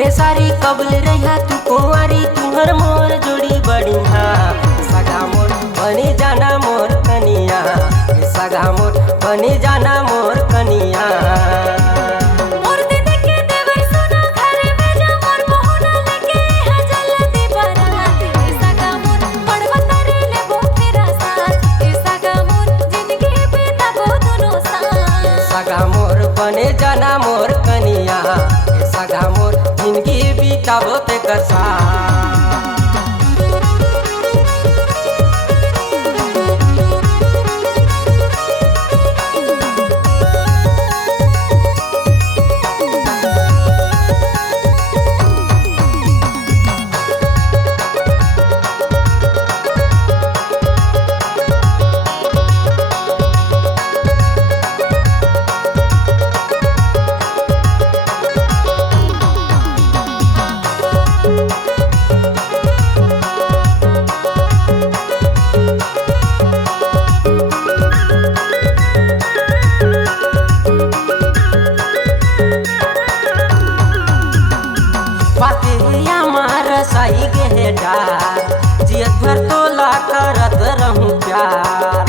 छोटे सारी कबल रहा तू कुंवारी तुहर मोर जोड़ी बढ़िया सगा मोर बनी जाना मोर कनिया सगा मोर बनी जाना मोर कनिया। सगा मोर बने जाना मोर कनिया सगा मोर जिंदगी बीताबो ते करसा। सही गे डार जियत भर तोला करत रहूं प्यार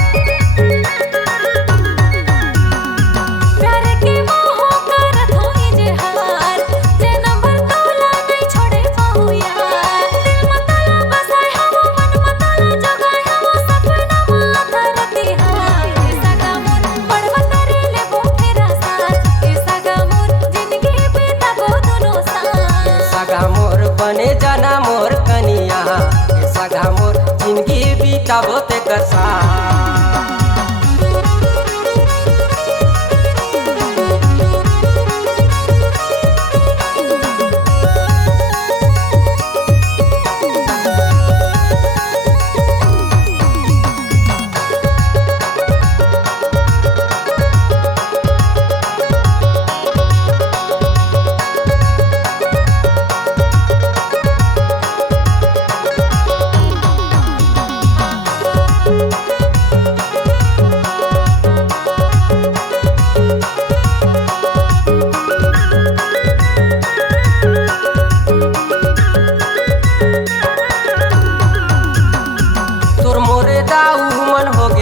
प्यार के मोह करत हो इजहार जन्म भर तोला नहीं छोड़े पाऊं यार दिल मतला बसाए हम मन मतला जगाए हम सपना माथा रती हाय सगा मोर बड़वा तरे ले वो फेरा साथ सगा मोर जिंदगी बीताबो दोनों साथ। सगा मोर बने जाना मोर कनिया सगा मोर जिंदगी बीताबो ते करसा।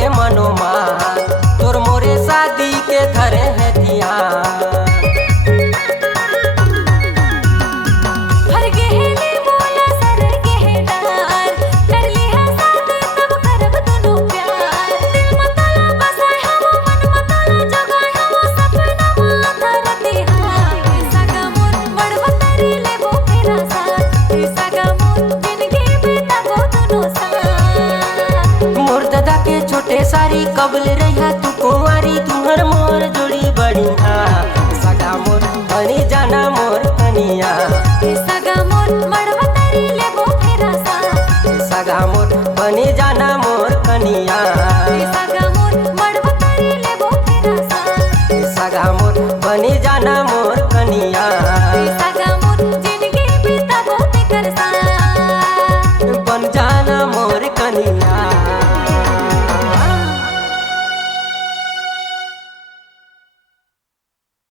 मनोमान तोर मोरे शादी के धरे है ध्यान हर गहले बोला सर गहदार कर लिया साथ तब करब दोनों प्यार दिल मतला बसाए हम मन मतला जगाए हम सपना माथा रती हाय सगा मोर बड़वा तरे ले वो फेरा साथ सगा मोर जिंदगी बीताबो दोनों साथ। मोर दादा के छोटे सारी कबल रहा तू कुंवारी तुहर मोर जोड़ी बढ़िया सगा मोर बनी जाना मोर कनिया सगा मोर मड़वा तरे ले वो फेरा साथ सगा मोर बनी जाना मोर कनिया सगा मोर मड़वा तरे ले वो फेरा साथ सगा मोर बनी जाना मोर कनिया।